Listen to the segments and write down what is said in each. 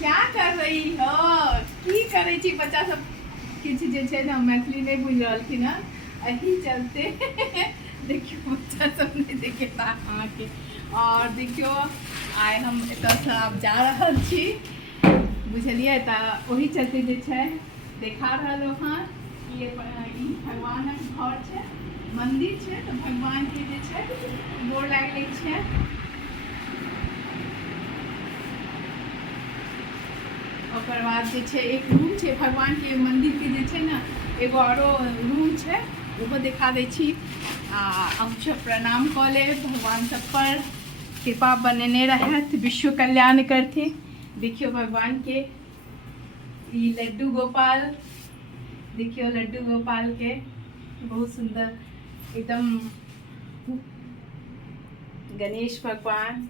क्या कर रही हो की करे छी बच्चा सब किछ जे छै ना मैथिली नहीं बुझ रहलखिन हँ एही चलते देखियो बच्चा सब नहीं देखेता अहाँ के और देखियो आइ हम एतऽ से आब जा रहल छी बुझलिए त ओही चलते जे छै देखा रहल हँ ये भगवानक घर छै मंदिर छै तो भगवान के जे छै गोर लागले छै। ओकर बाद जे छै एक रूम छै भगवान के मंदिर के जे छै ना एगो औरो रूम छै ओहो दिखा दै छी आ हम सब प्रणाम कऽ लेब भगवान सब पर कृपा बनेने रहत विश्व कल्याण करते। देखियो भगवान के ई लड्डू गोपाल देखियो लड्डू गोपाल के बहुत सुंदर एकदम गणेश भगवान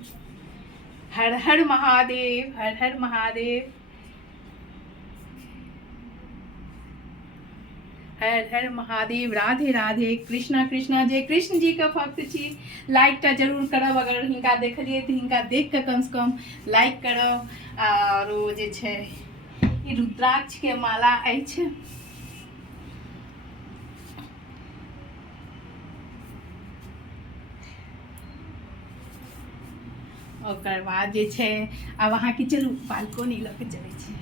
हर हर महादेव हर हर महादेव हर हर महादेव राधे राधे कृष्णा कृष्णा जे कृष्ण जी के भक्त छी लाइक टा जरूर करब अगर हिनका देखलिए तो हिनका देख के कम से कम लाइक करब और वो जे छै ई रुद्राक्ष के माला अछि ओकर बाद जे छै आब अहाँ के चलू बालकोनी लऽ के चलै छी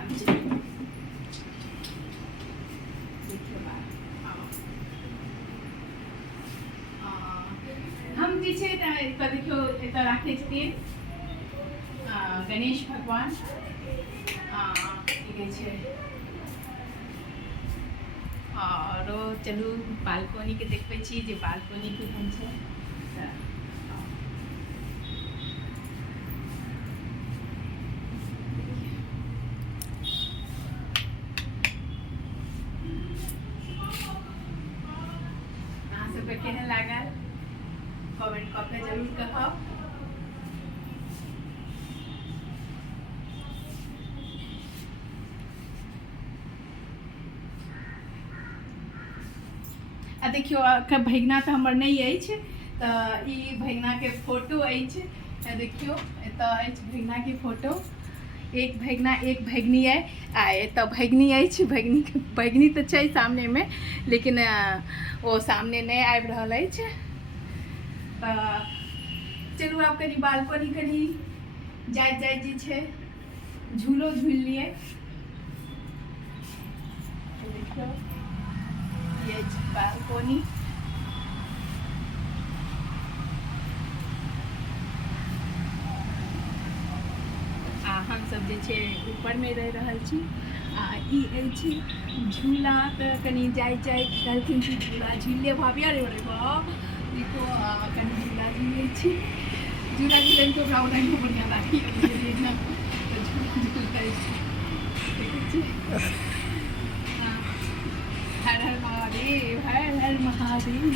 आब चलू हम जे छै एतऽ देखियो एतऽ राखै छथिन गणेश भगवान की कहै छै और चलू बालकोनी के देखबै छी जे बालकोनी केहन छै अहाँ सबके केहन लागल कमेंट कऽ के जरूर कहब। आ देखियो भगना तो हमर नहीं अछि तऽ ई भगना के फोटो अछि देखियो एतऽ अछि भगना के फोटो एक भगना एक भगनी है आ एतऽ भगनी अछि भगनी तऽ छै सामने में लेकिन ओ सामने नहीं आबि रहल अछि चलू आब कनी बालकोनी कनी जाइत जाइत जे छै झूलो झूल लिए देखियो ये बालकोनी आ हम सब जे छै ऊपर में रह रहल छी आ ई अछि झूला तऽ कनी जाइत जाइत कहलखिन कि झूला झूलिए भाभी अरे अरे बाप देखो कनी झूला झूलै छी झूला झूलै में तो हमरा ओनाहियो बढ़िया लागी ना तो झूलै छी देखै छी हर हर महादेव हर हर महादेव